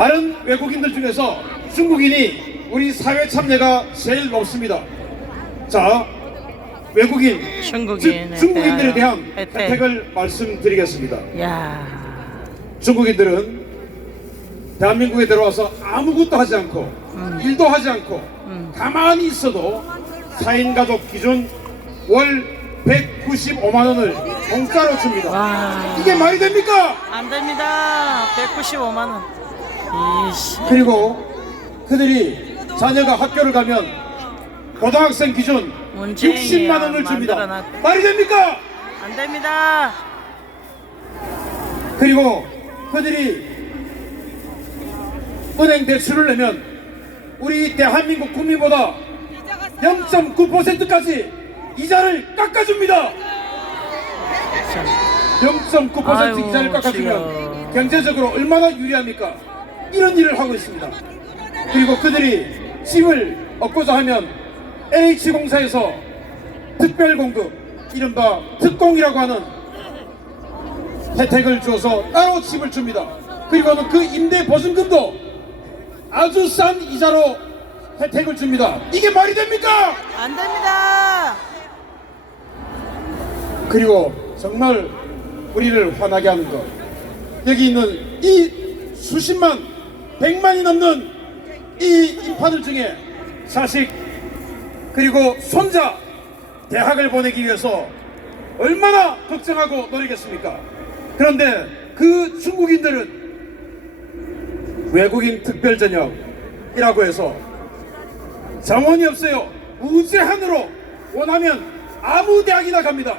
다른 외국인들 중에서 중국인이 우리 사회 참여가 제일 높습니다. 자, 외국인, 즉 중국인들에 대한 혜택을 말씀드리겠습니다. 야, 중국인들은 대한민국에 들어와서 아무것도 하지 않고 일도 하지 않고 가만히 있어도 4인 가족 기준 월 195만 원을 공짜로 줍니다. 와. 이게 말이 됩니까? 안 됩니다. 195만 원. 이씨. 그리고 그들이 자녀가 학교를 가면 고등학생 기준 문재인이야, 60만 원을 줍니다. 만들어놨대. 말이 됩니까? 안 됩니다. 그리고 그들이 은행 대출을 내면 우리 대한민국 국민보다 0.9%까지 이자를 깎아줍니다. 0.9% 아이고, 이자를 깎아주면 경제적으로 얼마나 유리합니까? 이런 일을 하고 있습니다. 그리고 그들이 집을 얻고자 하면 NH공사에서 특별공급, 이른바 특공이라고 하는 혜택을 주어서 따로 집을 줍니다. 그리고는 그 임대 보증금도 아주 싼 이자로 혜택을 줍니다. 이게 말이 됩니까? 안 됩니다. 그리고 정말 우리를 화나게 하는 것, 여기 있는 이 수십만, 100만이 넘는 이 인파들 중에 자식 그리고 손자 대학을 보내기 위해서 얼마나 걱정하고 노리겠습니까? 그런데 그 중국인들은 외국인 특별전형이라고 해서 정원이 없어요. 무제한으로 원하면 아무 대학이나 갑니다.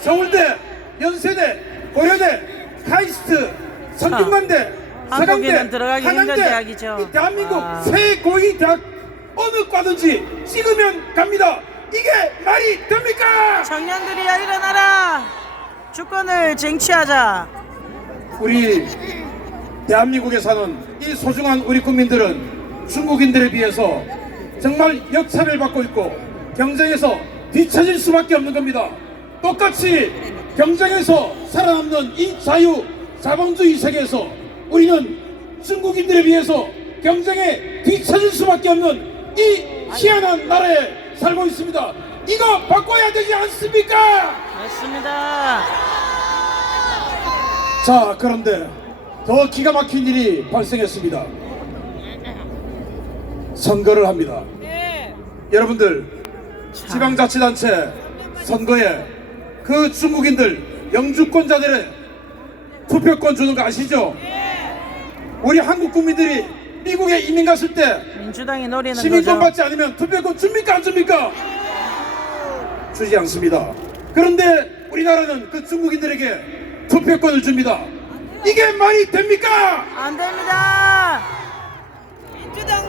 서울대, 연세대, 고려대, 카이스트, 성균관대, 한국인은 서강대, 들어가기 힘든 한양대, 대학이죠. 이 대한민국 아. 최고위 대학 어느 과든지 찍으면 갑니다. 이게 말이 됩니까? 청년들이야 일어나라. 주권을 쟁취하자. 우리 대한민국에 사는 이 소중한 우리 국민들은 중국인들에 비해서 정말 역차별 받고 있고 경쟁에서 뒤처질 수밖에 없는 겁니다. 똑같이 경쟁에서 살아남는 이 자유 자본주의 세계에서 우리는 중국인들에 비해서 경쟁에 뒤처질 수밖에 없는 이 희한한 나라에 살고 있습니다. 이거 바꿔야 되지 않습니까? 맞습니다. 자, 그런데 더 기가 막힌 일이 발생했습니다. 선거를 합니다. 여러분들, 지방자치단체 선거에 그 중국인들 영주권자들의 투표권 주는 거 아시죠? 우리 한국 국민들이 미국에 이민 갔을 때 민주당이 노리는 시민권 거죠. 받지 않으면 투표권 줍니까 안 줍니까? 주지 않습니다. 그런데 우리나라는 그 중국인들에게 투표권을 줍니다. 이게 말이 됩니까? 안 됩니다.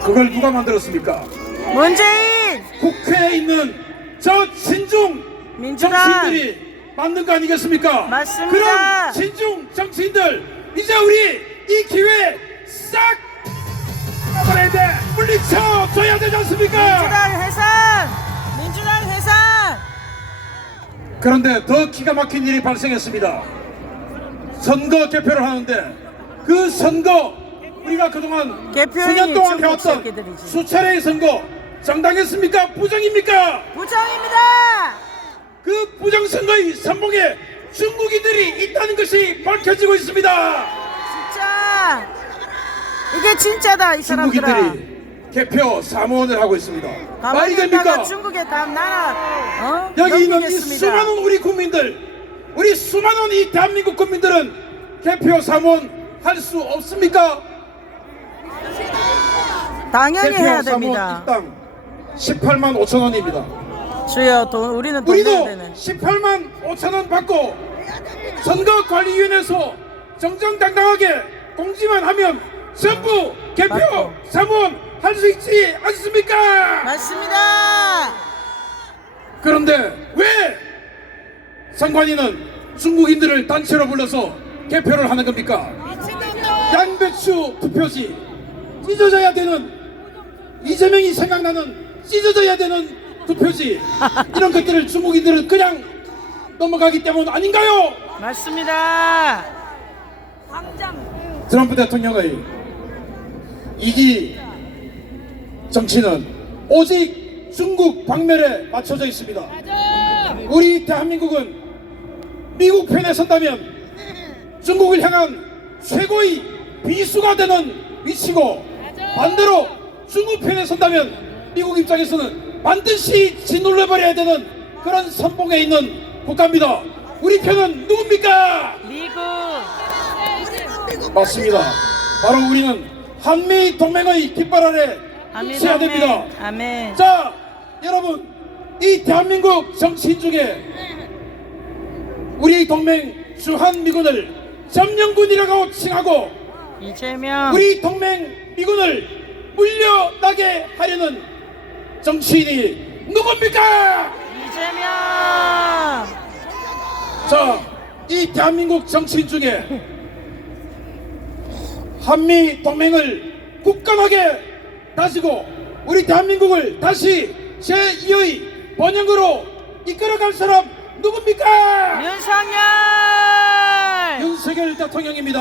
그걸 누가 만들었습니까? 문재인 국회에 있는 저 친중 민주당. 정치인들이 만든 거 아니겠습니까? 맞습니다. 그런 친중 정치인들 이제 우리 이 기회에 싹 버려야 돼. 물리쳐줘야 되지 않습니까? 민주당 해산. 민주당 해산. 그런데 더 기가 막힌 일이 발생했습니다. 선거 개표를 하는데 그 선거 우리가 그동안 개표인이 수년 동안 중국 해왔던 새끼들이지. 수차례의 선거 정당했습니까? 부정입니까? 부정입니다. 그 부정선거의 선봉에 중국인들이 있다는 것이 밝혀지고 있습니다. 진짜 이게 진짜다 이 사람들아. 중국인들이 개표 사무원을 하고 있습니다. 말이 가만히 됩니까? 있다가 중국에 다 나라 여기 있는 이 넘기겠습니다. 수많은 우리 국민들, 우리 수많은 이 대한민국 국민들은 개표 사무원 할 수 없습니까? 당연히 해야 개표 사무원 됩니다. 일당 18만 5천 원입니다. 주여 우리는 돈 내야 우리도 되네. 18만 5천 원 받고 선거관리위원회에서 정정당당하게 공지만 하면 전부 개표 맞고. 사무원 할 수 있지 않습니까? 맞습니다. 그런데 왜 선관위는 중국인들을 단체로 불러서 개표를 하는 겁니까? 양배추 투표지, 찢어져야 되는, 이재명이 생각나는 찢어져야 되는 투표지, 이런 것들을 중국인들은 그냥 넘어가기 때문 아닌가요? 맞습니다. 트럼프 대통령의 이기 정치는 오직 중국 방면에 맞춰져 있습니다. 우리 대한민국은 미국 편에 선다면 중국을 향한 최고의 비수가 되는 위치고, 반대로 중국 편에 선다면 미국 입장에서는 반드시 짓눌러버려야 되는 그런 선봉에 있는 국가입니다. 우리 편은 누굽니까? 미국. 맞습니다. 바로 우리는 한미 동맹의 깃발 아래 서야 됩니다. 아멘. 자, 여러분, 이 대한민국 정치인 중에 우리 동맹 주한미군을 점령군이라고 칭하고 이재명. 우리 동맹 미군을 물려나게 하려는 정치인이 누굽니까? 이재명. 자, 이 대한민국 정치인 중에 한미 동맹을 굳건하게 다지고 우리 대한민국을 다시 제2의 번영으로 이끌어갈 사람 누굽니까? 윤석열. 윤석열 대통령입니다.